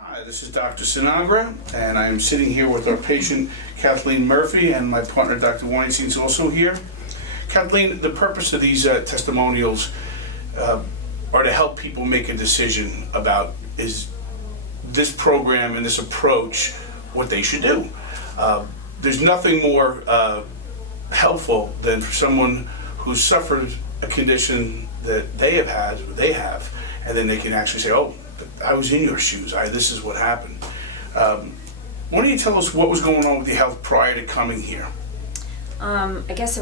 Hi, this is Dr. Sinagra, and I'm sitting here with our patient Kathleen Murphy, and my partner Dr. Weinstein is also here. Kathleen, the purpose of these testimonials are to help people make a decision about is this program and this approach what they should do. There's nothing more helpful than for someone who's suffered a condition that they have, and then they can actually say, oh, I was in your shoes, this is what happened. Why don't you tell us what was going on with your health prior to coming here? I guess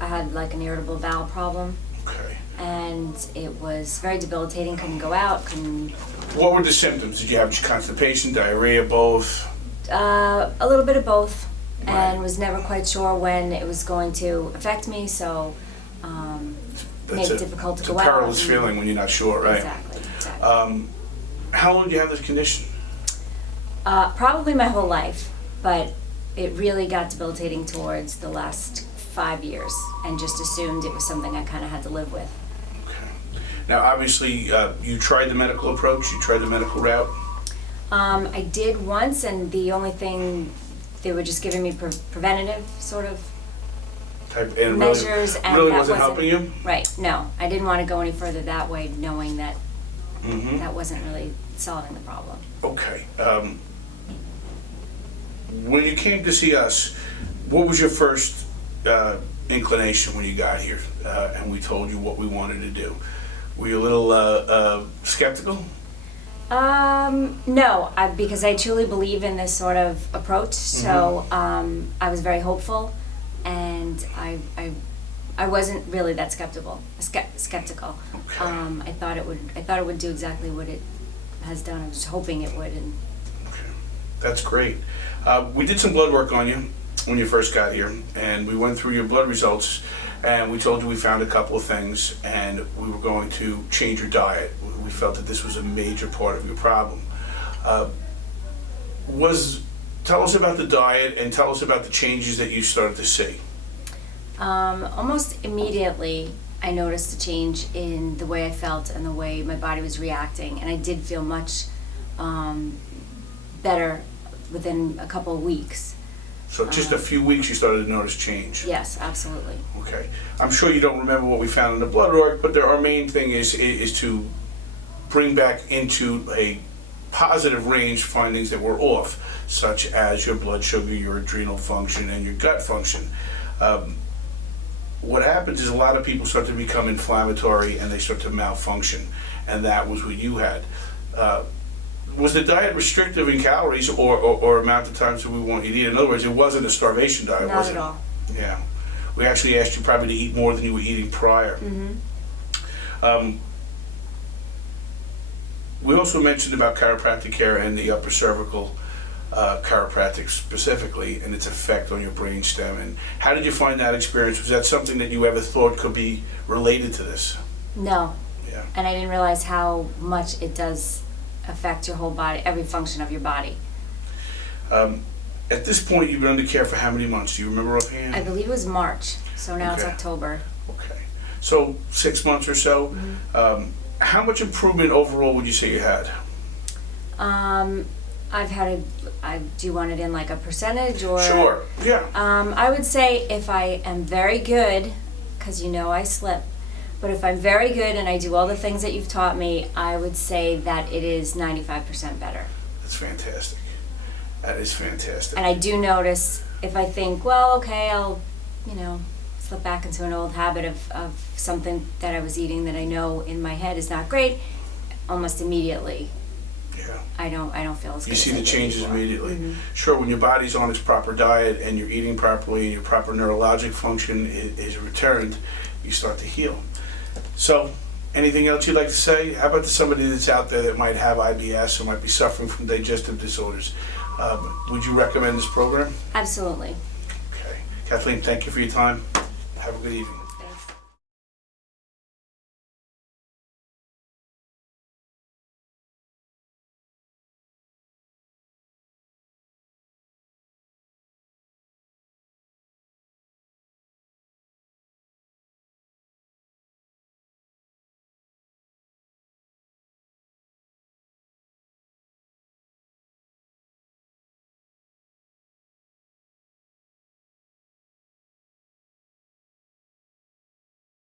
I had like an irritable bowel problem. Okay. And it was very debilitating, couldn't go out, What were the symptoms? Did you have constipation, diarrhea, both? A little bit of both, Right. and was never quite sure when it was going to affect me, so made it difficult to go out. It's a perilous feeling when you're not sure, right? Exactly. How long do you have this condition? Probably my whole life, but it really got debilitating towards the last 5 years, and just assumed it was something I kind of had to live with. Okay. Now, obviously, you tried the medical approach, you tried the medical route? I did once, and the only thing, they were just giving me preventative sort of And measures, and really that wasn't helping you? Right, no. I didn't want to go any further that way, knowing that that wasn't really solving the problem. Okay. When you came to see us, what was your first inclination when you got here and we told you what we wanted to do? Were you a little skeptical? No, because I truly believe in this sort of approach, so I was very hopeful, and I wasn't really that skeptical. Okay. I thought it would do exactly what it has done. I was hoping it would. And Okay. That's great. We did some blood work on you when you first got here, and we went through your blood results, and we told you we found a couple of things, and we were going to change your diet. We felt that this was a major part of your problem. Tell us about the diet, and tell us about the changes that you started to see. almost immediately, I noticed a change in the way I felt and the way my body was reacting, and I did feel much better within a couple of weeks. So just a few weeks you started to notice change? Yes, absolutely. Okay. I'm sure you don't remember what we found in the blood work, but our main thing is to bring back into a positive range findings that were off, such as your blood sugar, your adrenal function, and your gut function. What happens is a lot of people start to become inflammatory and they start to malfunction, and that was what you had. Was the diet restrictive in calories or amount of times that we want you to eat? In other words, it wasn't a starvation diet, Not was it? at all. Yeah. We actually asked you probably to eat more than you were eating prior. We also mentioned about chiropractic care and the upper cervical chiropractic specifically and its effect on your brainstem. And how did you find that experience? Was that something that you ever thought could be related to this? No. Yeah. And I didn't realize how much it does affect your whole body, every function of your body. At this point, you've been under care for how many months? Do you remember offhand? I believe it was March, so now it's Okay. October. Okay. So 6 months or so. How much improvement overall would you say you had? I've had do you want it in like a percentage or? Sure. Yeah. I would say if I am very good, because I slip, but if I'm very good and I do all the things that you've taught me, I would say that it is 95% better. That's fantastic. That is fantastic. And I do notice if I think, well, okay, I'll, slip back into an old habit of something that I was eating that I know in my head is not great, almost immediately. Yeah. I don't feel as good. You see as I the did changes before. immediately. Sure, when your body's on its proper diet and you're eating properly and your proper neurologic function is returned, you start to heal. So, anything else you'd like to say? How about to somebody that's out there that might have IBS or might be suffering from digestive disorders? Would you recommend this program? Absolutely. Okay. Kathleen, thank you for your time. Have a good evening.